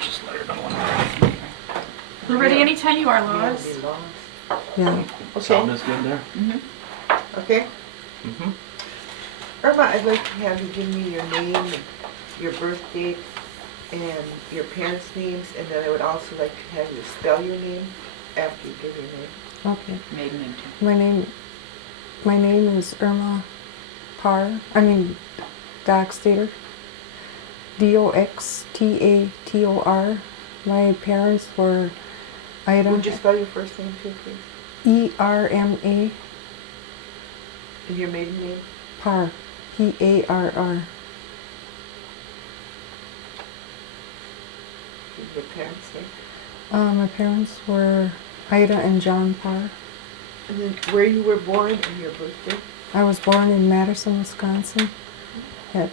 Just let her know. We're ready anytime you are, Lois. Yeah. Sound Okay, is good there? okay. Mm-hmm. Irma, I'd like to have you give me your name, and your birth date, and your parents' names, and then I would also like to have you spell your name after you give your name. Okay. Maiden name too. My name is Erma Doxtator. Doxtator. My parents were Ida. Would you spell your first name too, please? Erma And your maiden name? Parr. Parr. Your parents' name? My parents were Ida and John Parr. And then where you were born and your birthday? I was born in Madison, Wisconsin, at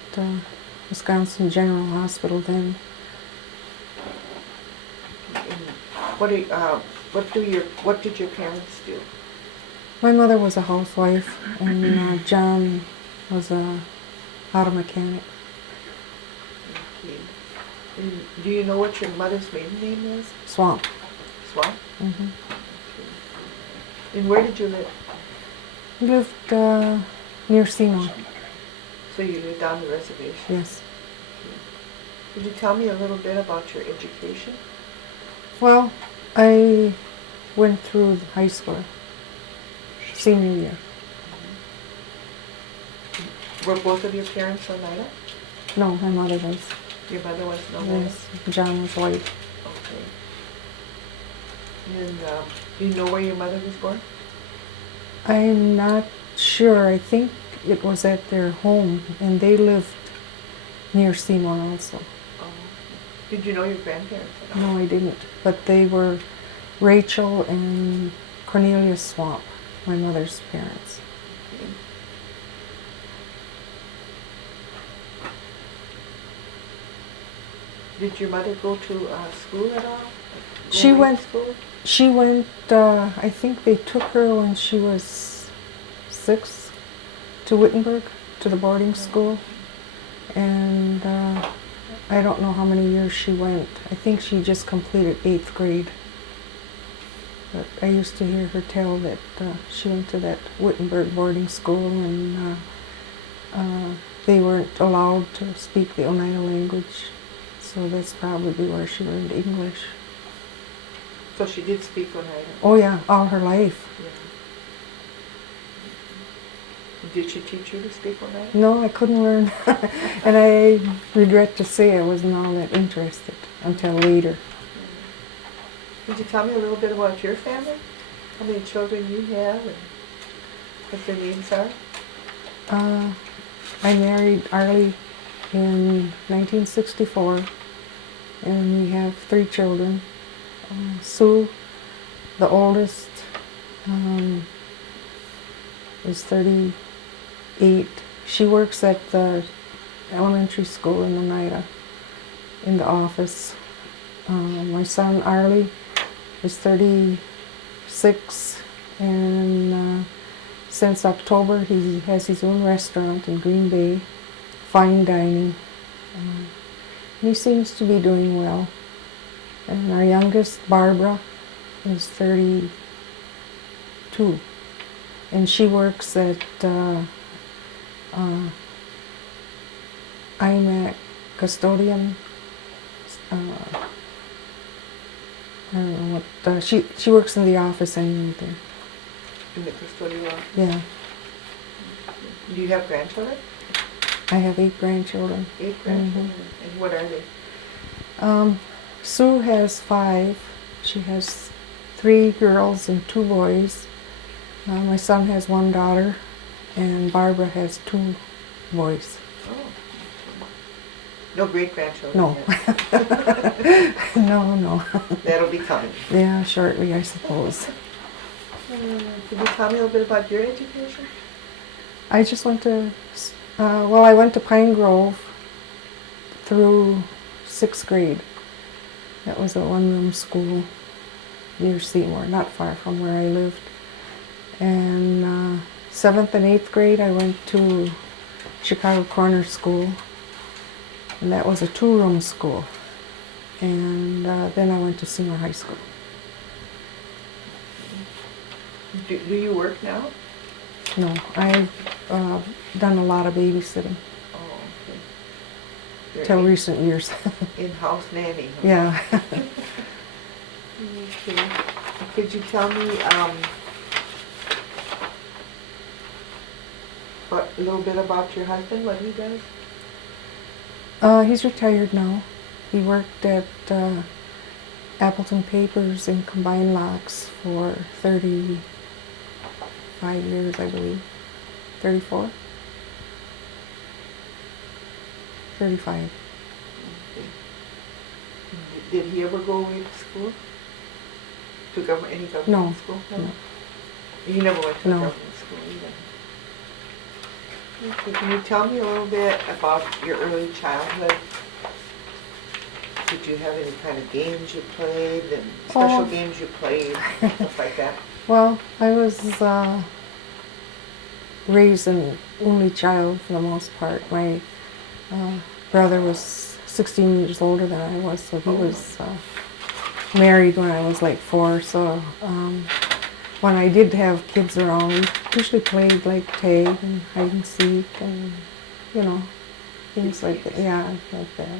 Wisconsin General Hospital then. And what did your parents do? My mother was a housewife, and John was a auto mechanic. Okay. And do you know what your mother's maiden name was? Swamp. Swamp? Mm-hmm. And where did you live? We lived near Seymour. So you lived on the reservation? Yes. Could you tell me a little bit about your education? Well, I went through high school, senior year. Were both of your parents Oneida? No, my mother was. Your mother was no more? Yes, John was white. Okay. And do you know where your mother was born? I'm not sure. I think it was at their home, and they lived near Seymour also. Oh. Did you know your grandparents at all? No, I didn't. But they were Rachel and Cornelia Swamp, my mother's parents. Okay. Did your mother go to school at all? She Going to went- school? She went, I think they took her when she was 6 to Wittenberg, to the boarding school. And I don't know how many years she went. I think she just completed 8th grade. But I used to hear her tell that she went to that Wittenberg boarding school, and they weren't allowed to speak the Oneida language. So that's probably where she learned English. So she did speak Oneida? Oh yeah, all her life. Yeah. Did she teach you to speak Oneida? No, I couldn't learn. And I regret to say I wasn't all that interested until later. Could you tell me a little bit about your family? How many children you have and what their names are? I married Arlie in 1964, and we have 3 children. Sue, the oldest, is 38. She works at the elementary school in Oneida, in the office. My son Arlie is 36, and since October he has his own restaurant in Green Bay, fine dining. He seems to be doing well. And our youngest, Barbara, is 32, and she works at I'm a custodian. I don't know what she works in the office anyway there. In the custodial office? Yeah, Do you have grandchildren? I have 8 grandchildren. 8 grandchildren? And what are they? Sue has 5. She has 3 girls and 2 boys. My son has 1 daughter, and Barbara has 2 boys. Oh. No great-grandchildren No. yet. No. That'll be coming. Yeah, shortly, I suppose. Could you tell me a little bit about your education? I just went to, I went to Pine Grove through 6th grade. That was a 1-room school near Seymour, not far from where I lived. And 7th and 8th grade I went to Chicago Corner School, and that was a 2-room school. and then I went to senior high school. Do you work now? No, I've done a lot of babysitting Oh, okay. You're till recent years. in-house nanny. Huh? Yeah. Okay. Could you tell me a little bit about your husband, what he does? He's retired now. He worked at Appleton Papers in Combined Locks for 35 years, I believe. 34? 35. Okay. Did he ever go away to school? To any government No. school? No. You never went to No. a government school either? Okay. Can you tell me a little bit about your early childhood? Did you have any kind of games you played and special games you played, stuff like that? Well, I was raised an only child for the most part. My brother was 16 years older than I was, so he was married when I was like 4. So when I did have kids around, we usually played like tag and hide and seek and, you know, things like that. Yeah, like that.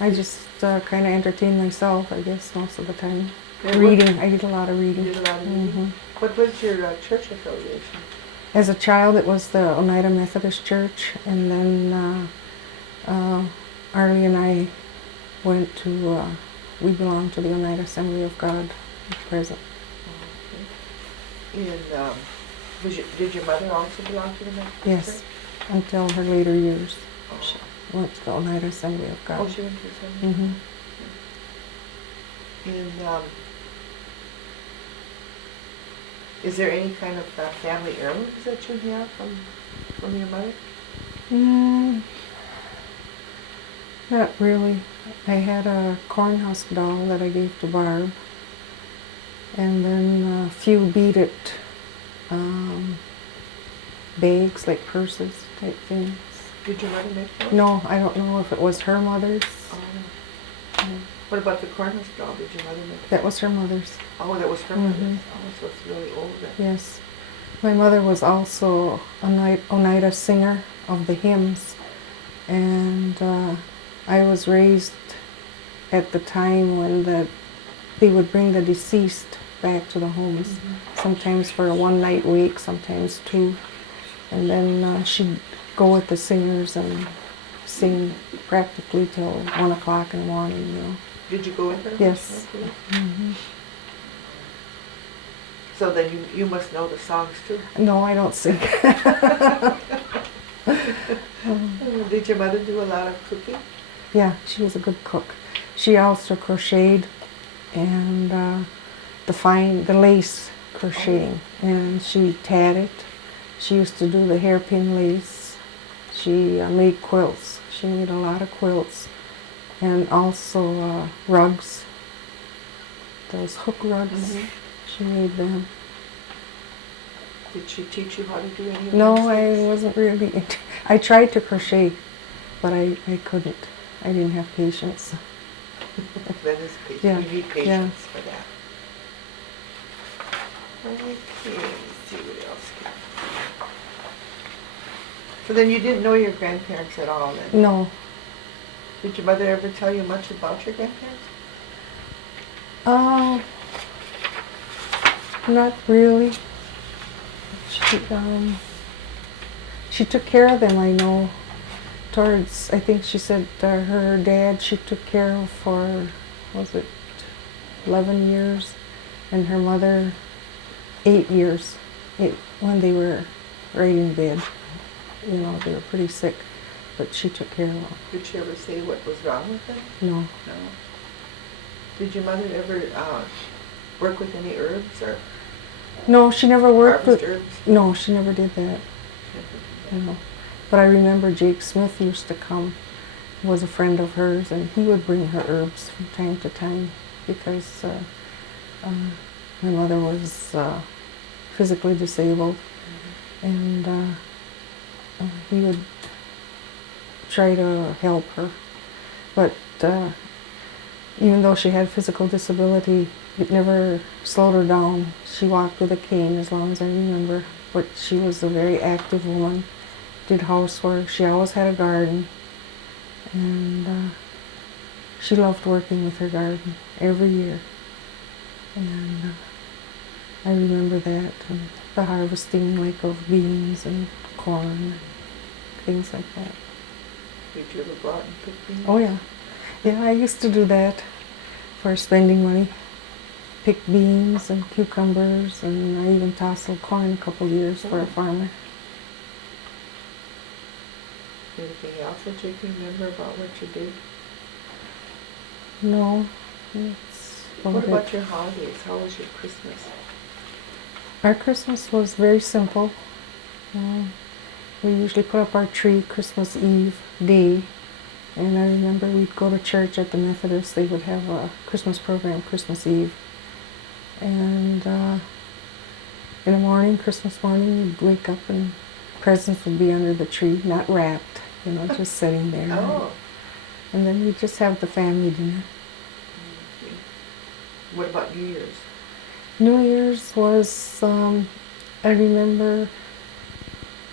I just kind of entertained myself, I guess, most of the time. And Reading. I did a lot of reading. You did a lot of reading? Mhm. What was your church affiliation? As a child, it was the Oneida Methodist Church, and then Arlie and I went to, we belonged to the Oneida Assembly of God at present. Okay. And did your mother also belong to the Methodist Yes, church? until her later years. Oh. She went to the Oneida Assembly of God. Oh, she went to the seminary. Hmm. And is there any kind of family heirlooms that you have from your mother? Not really. I had a cornhusk doll that I gave to Barb, and then a few beaded bags, like purses type things. Did your mother make those? No, I don't know if it was her mother's. Oh. What about the cornhusk doll? Did your mother make That was her mother's. Oh, that was her Mhm. mother's. Oh, so it's really old then. Yes. My mother was also an Oneida singer of the hymns, and I was raised at the time when they would bring the deceased back to the homes, sometimes for a one-night week, sometimes 2, and then she'd go with the singers and sing practically till 1 o'clock in the morning, you know. Did you go with her? Yes. Okay. Hmm. So then you must know the songs too. No, I don't sing. Did your mother do a lot of cooking? Yeah, she was a good cook. She also crocheted and the lace crocheting, and she tatted it. She used to do the hairpin lace. She made quilts. She made a lot of quilts, and also rugs. Those hook rugs. Mhm. She made them. Did she teach you how to do any of No, those I things? wasn't really. I tried to crochet, but I couldn't. I didn't have patience. That is patience. Yeah, You need yeah. patience for that. Okay, let's see what else. So then you didn't know your grandparents at all then? No. Did your mother ever tell you much about your grandparents? Not really. She took care of them, I know. I think she said her dad she took care of for, was it 11 years? And her mother 8 years when they were right in bed. You know, they were pretty sick, but she took care of them. Did she ever say what was wrong with them? No. No. Did your mother ever work with any herbs or No, she never worked harvest with. herbs? No, she never did that. No. But I remember Jake Smith used to come, was a friend of hers, and he would bring her herbs from time to time because my mother was physically disabled, and he would try to help her. But even though she had physical disability, it never slowed her down. She walked with a cane as long as I remember. But she was a very active woman, did housework. She always had a garden. And she loved working with her garden every year. And I remember that, and the harvesting like of beans and corn, things like that. Did you ever go out and pick beans? Oh yeah. Yeah, I used to do that for spending money. Pick beans and cucumbers, and I even tasseled corn a couple years for a farmer. Anything else that you can remember about what you did? No. That's What about your holidays? How was your Christmas? Our Christmas was very simple. We usually put up our tree Christmas Eve day, and I remember we'd go to church at the Methodist. They would have a Christmas program Christmas Eve. And in the morning, Christmas morning, we'd wake up and presents would be under the tree, not wrapped, just sitting there. Oh. And then we'd just have the family dinner. Okay. What about New Year's? New Year's was, I remember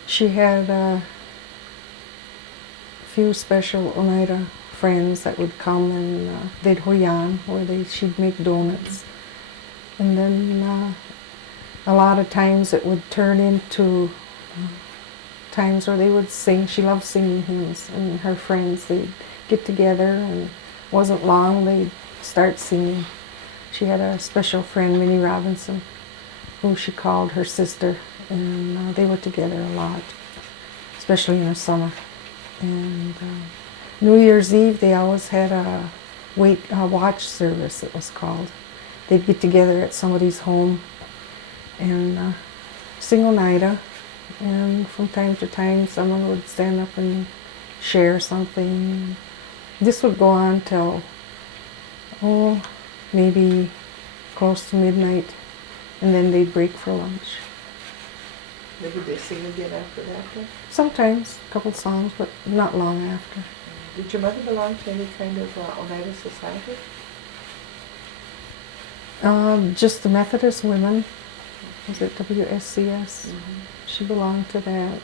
she had a few special Oneida friends that would come, and they'd hoyan, where she'd make donuts. And then a lot of times it would turn into times where they would sing. She loved singing hymns, and her friends, they'd get together, and it wasn't long, they'd start singing. She had a special friend, Minnie Robinson, who she called her sister, and they were together a lot, especially in the summer. And New Year's Eve, they always had a watch service, it was called. They'd get together at somebody's home and sing Oneida, and from time to time someone would stand up and share something. This would go on till, maybe close to midnight, and then they'd break for lunch. Would they sing again after that then? Sometimes, a couple songs, but not long after. Did your mother belong to any kind of Oneida society? Just the Methodist women. Was it WSCS? Mm-hmm. She belonged to that.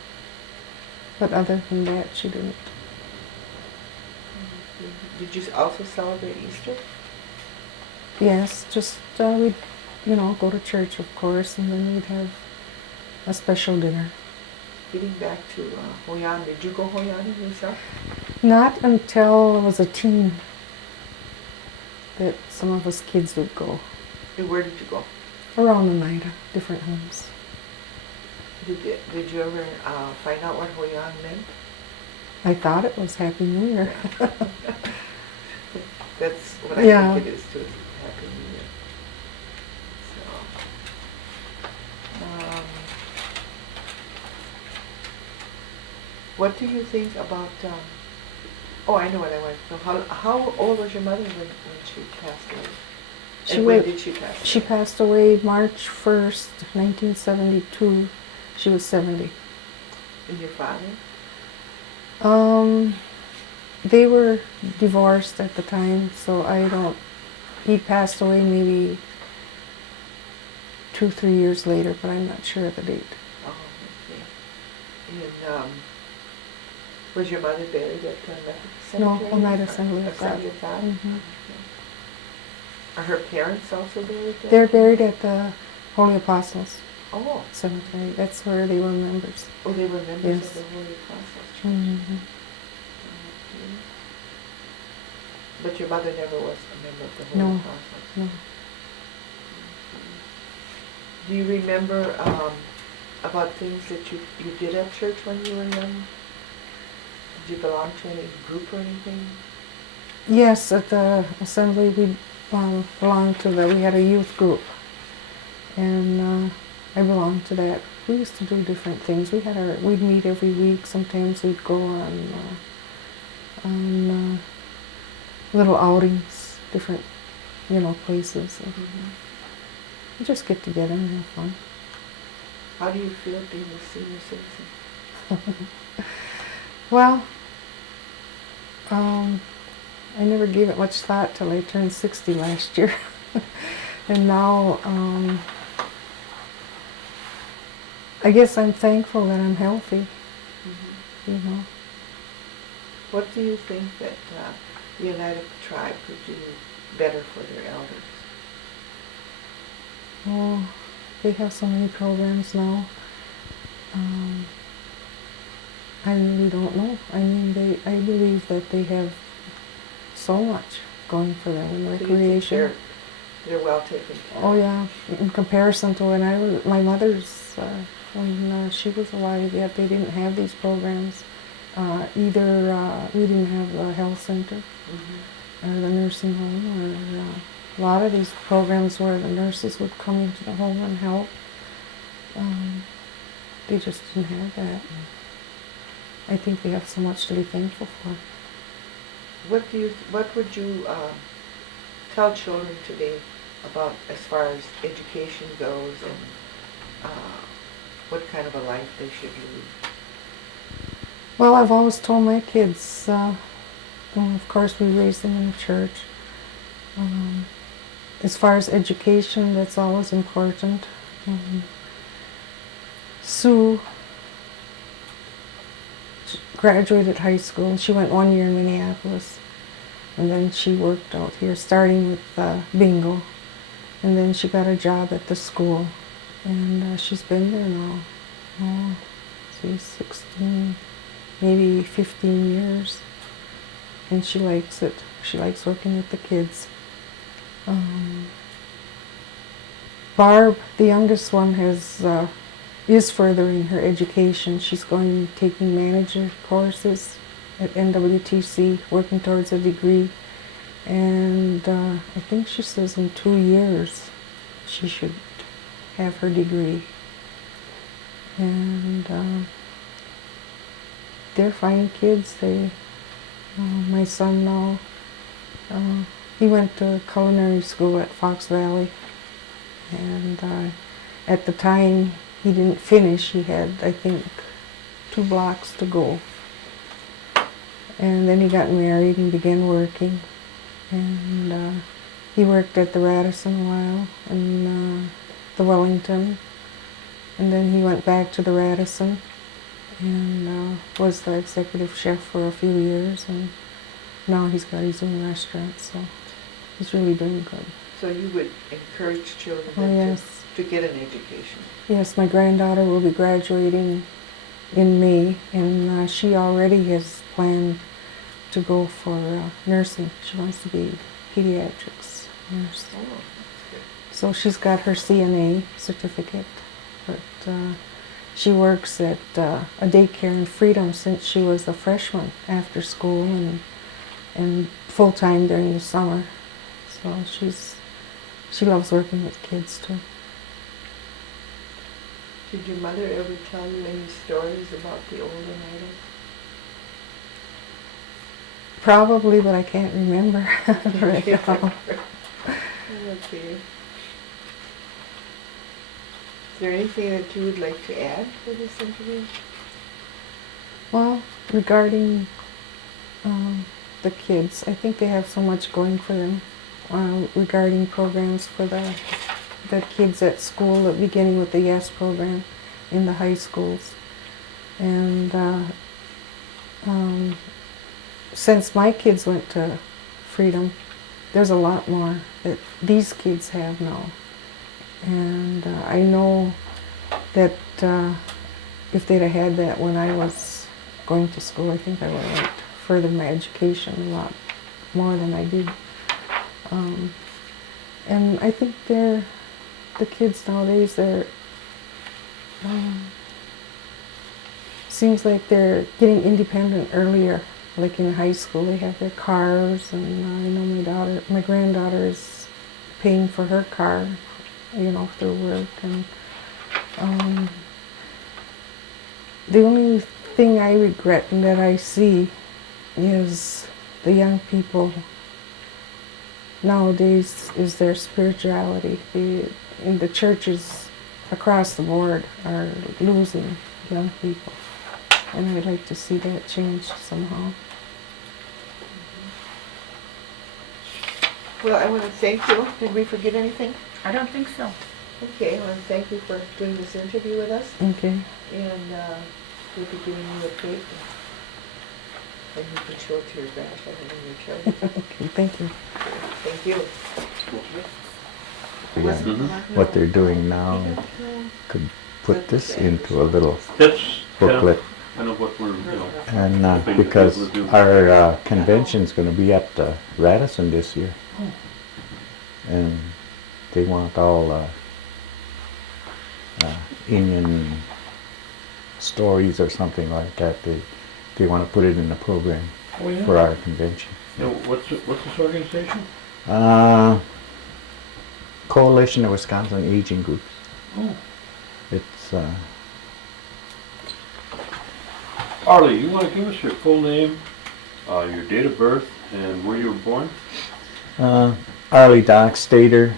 But other than that, she didn't. Did you also celebrate Easter? Yes, just we'd, go to church, of course, and then we'd have a special dinner. Getting back to Hoyan, did you go Hoyaning yourself? Not until I was a teen that some of us kids would go. And where did you go? Around Oneida, different homes. Did you ever find out what Hoyan meant? I thought it was Happy New Year. That's what I think it is too. Happy New Year. So, what do you think about? I know what I want to know. How old was your mother when she passed away? When did she pass away? She passed away March 1st, 1972. She was 70. And your father? They were divorced at the time, so he passed away maybe 2-3 years later, but I'm not sure of the date. Oh, okay. And was your mother buried at the Methodist Cemetery? No, Oneida Assembly of God. Assembly of God? Mm-hmm. Are her parents also buried there? They're buried at the Holy Apostles Oh. Cemetery. That's where they were members. Oh, they were members Yes. of the Holy Apostles Church. Mm-hmm. Okay. But your mother never was a member of the Holy No. Apostles? No. Do you remember about things that you did at church when you were young? Did you belong to any group or anything? Yes, at the assembly we belonged to we had a youth group, and I belonged to that. We used to do different things. We'd meet every week. Sometimes we'd go on little outings, different, places. And we just get together and have fun. How do you feel being a senior citizen? Well, I never gave it much thought till I turned 60 last year. And now, I guess I'm thankful that I'm healthy, you know. What do you think that the United Tribe could do better for their elders? Oh, they have so many programs now. I really don't know. I mean, I believe that they have so much going for them in So you think recreation. they're well taken care of? Oh yeah, in comparison to when my mother's, when she was alive, yet they didn't have these programs. Either we didn't have the health center or the nursing home, or a lot of these programs where the nurses would come into the home and help. They just didn't have that. I think they have so much to be thankful for. What would you tell children today about as far as education goes and what kind of a life they should lead? Well, I've always told my kids, well, of course we raised them in the church. As far as education, that's always important. Sue graduated high school. She went 1 year in Minneapolis, and then she worked out here, starting with bingo, and then she got a job at the school, and she's been there now. Oh, she's 16, maybe 15 years, and she likes it. She likes working with the kids. Barb, the youngest one, is furthering her education. She's taking manager courses at NWTC, working towards a degree. And I think she says in 2 years she should have her degree. And they're fine kids. My son now, he went to culinary school at Fox Valley. And at the time, he didn't finish. He had, I think, 2 blocks to go. And then he got married and began working. And he worked at the Radisson a while, and the Wellington. And then he went back to the Radisson and was the executive chef for a few years. And now he's got his own restaurant, so he's really doing good. So you would encourage children Oh, yes. to get an education? Yes, my granddaughter will be graduating in May, and she already has planned to go for nursing. She wants to be a pediatrics nurse. Oh, that's good. So she's got her CNA certificate, but she works at a daycare in Freedom since she was a freshman after school and full-time during the summer. So she loves working with kids too. Did your mother ever tell you any stories about the olden idols? Probably, but I can't remember right now. Okay. Is there anything that you would like to add for this interview? Well, regarding the kids, I think they have so much going for them. Regarding programs for the kids at school, beginning with the YES program in the high schools. And since my kids went to Freedom, there's a lot more that these kids have now. And I know that if they'd have had that when I was going to school, I think I would have furthered my education a lot more than I did. And I think the kids nowadays, seems like they're getting independent earlier. Like in high school, they have their cars, and I know my granddaughter is paying for her car, through work. And the only thing I regret and that I see is the young people nowadays is their spirituality. In the churches across the board are losing young people, and I'd like to see that change somehow. Well, I want to thank you. Did we forget anything? I don't think so. Okay, I want to thank you for doing this interview with us. Okay. And we'll be giving you a cake. And you can show it to your grandchildren and your children. Okay, thank you. Thank you. Yeah, what they're doing now could put this into a little That's booklet. kind of what we're, And hoping to be because able to do. our convention's going to be at Radisson this year. And they want all Indian stories or something like that. They want to put it in the program Oh, yeah. for our convention. Now, what's this organization? Coalition of Wisconsin Aging Groups. Oh. It's Arlie, you want to give us your full name, your date of birth, and where you were born? Erma Doxtator.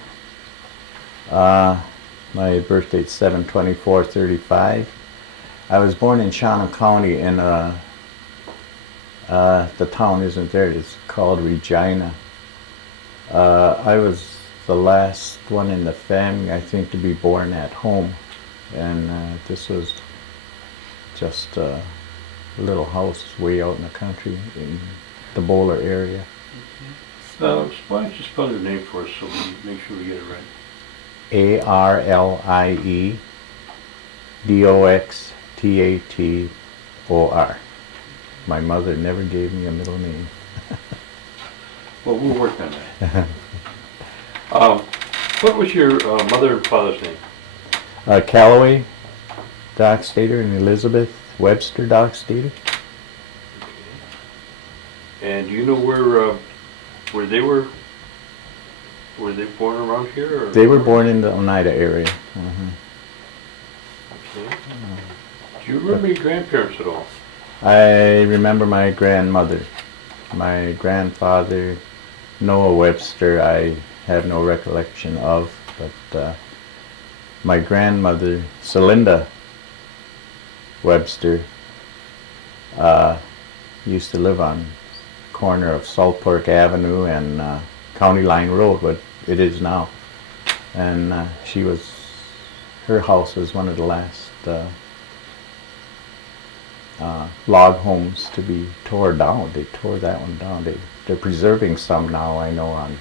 My birth date's 7/24/35. I was born in Shannon County, and the town isn't there. It's called Regina. I was the last one in the family, I think, to be born at home, and this was just a little house way out in the country in the Bowler area. Why don't you spell your name for us so we make sure we get it right? ARLIEDOXTATOR. My mother never gave me a middle name. Well, we'll work on that. What was your mother and father's name? Callaway Doxtator and Elizabeth Webster Doxtator. And do you know where they were? Were they born around here? Or They were born in the Oneida area. Okay. Do you remember your grandparents at all? I remember my grandmother. My grandfather, Noah Webster, I have no recollection of, but my grandmother, Celinda Webster, used to live on corner of Salt Pork Avenue and County Line Road, what it is now. And her house was one of the last log homes to be tore down. They tore that one down. They're preserving some now, I know, on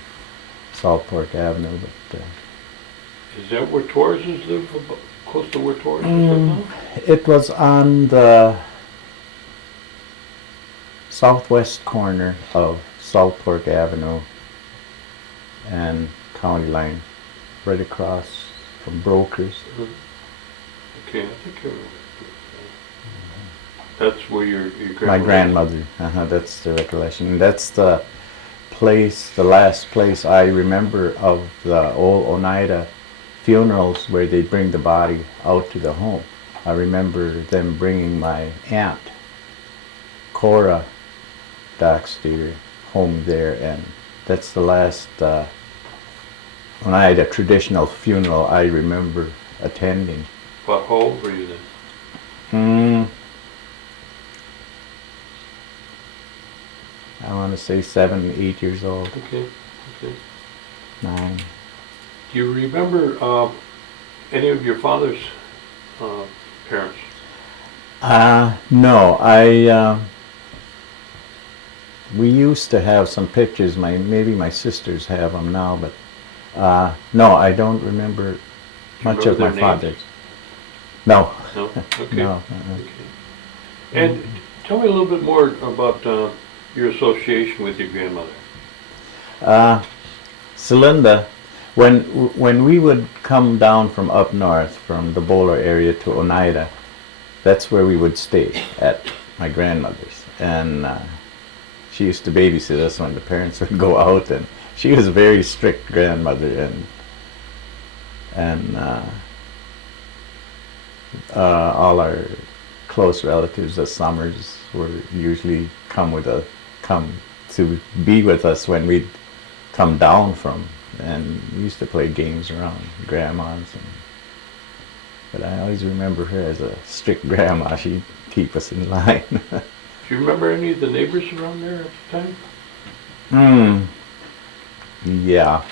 Salt Pork Avenue. But Is that where Torres's live? Close to where Torres live now? it was on the southwest corner of Salt Pork Avenue and County Line, right across from Brokers. Okay, I think I remember. That's where your grandmother. My grandmother, that's the recollection. And that's the place, the last place I remember of the old Oneida funerals where they bring the body out to the home. I remember them bringing my aunt, Cora Doxtator, home there, and that's the last Oneida traditional funeral I remember attending. How old were you then? I want to say 7, 8 years old. Okay. 9. Do you remember any of your father's parents? No, we used to have some pictures. Maybe my sisters have them now, but no, I don't remember much of my remember their father's. No. No? Okay. No. Okay. And tell me a little bit more about your association with your grandmother. Celinda, when we would come down from up north, from the Bowler area to Oneida, that's where we would stay at my grandmother's. And she used to babysit us when the parents would go out, and she was a very strict grandmother, and all our close relatives, the Summers, were usually come to be with us when we'd come down from, and we used to play games around grandma's. But I always remember her as a strict grandma. She'd keep us in line. Do you remember any of the neighbors around there at the time? Yeah.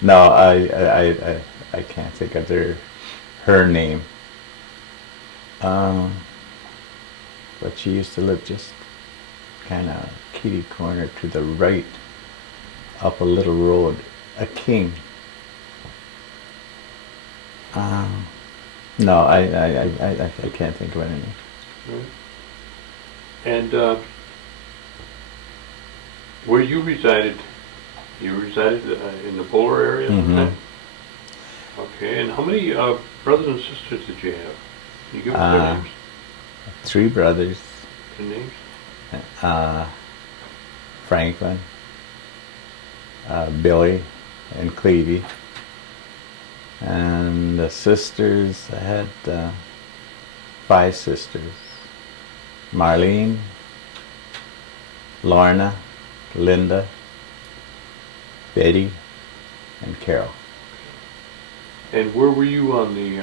No, I can't think of her name. But she used to live just kind of kitty corner to the right, up a little road. A King. No, I can't think of anything. Right. And where you resided in the Boulder area at the Mhm. time? Okay, and how many brothers and sisters did you have? Can you give us their names? 3 brothers, Their names? Franklin, Billy, and Clevie. And the sisters, I had 5 sisters. Marlene, Lorna, Linda, Betty, and Carol. And where were you on the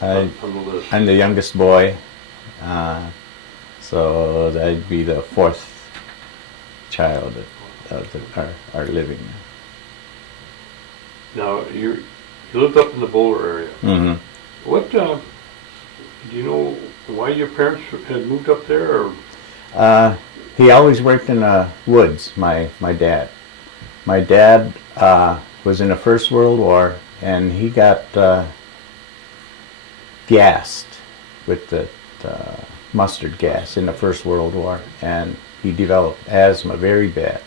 on the list? I'm the youngest boy, so that'd be the 4th child of our living. Now you lived up in the Boulder area. Mm-hmm. What do you know why your parents had moved up there? Or? He always worked in the woods, my dad. My dad was in the First World War, and he got gassed with the mustard gas in the First World War, and he developed asthma very bad.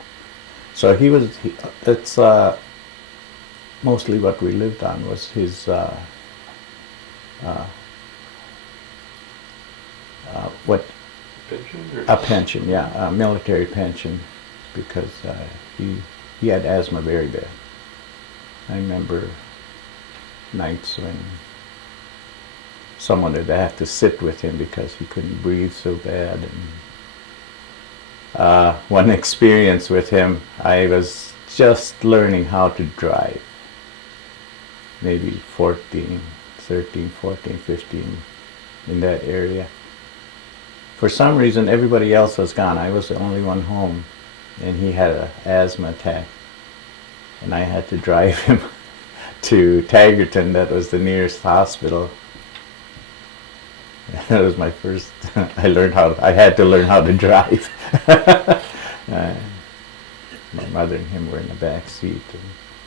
So it's mostly what we lived on was his Pension? Or? a pension, yeah, a military pension, because he had asthma very bad. I remember nights when someone would have to sit with him because he couldn't breathe so bad. And one experience with him, I was just learning how to drive. Maybe 13, 14, 15, in that area. For some reason, everybody else was gone. I was the only one home, and he had an asthma attack. And I had to drive him to Taggerton, that was the nearest hospital. That was my first, I had to learn how to drive. My mother and him were in the back seat.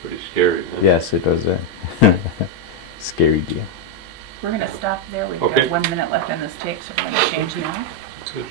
Pretty scary. Huh? Yes, it was a scary deal. We're gonna stop there. We've Okay. got 1 minute left on this tape, so we're gonna change now. Good.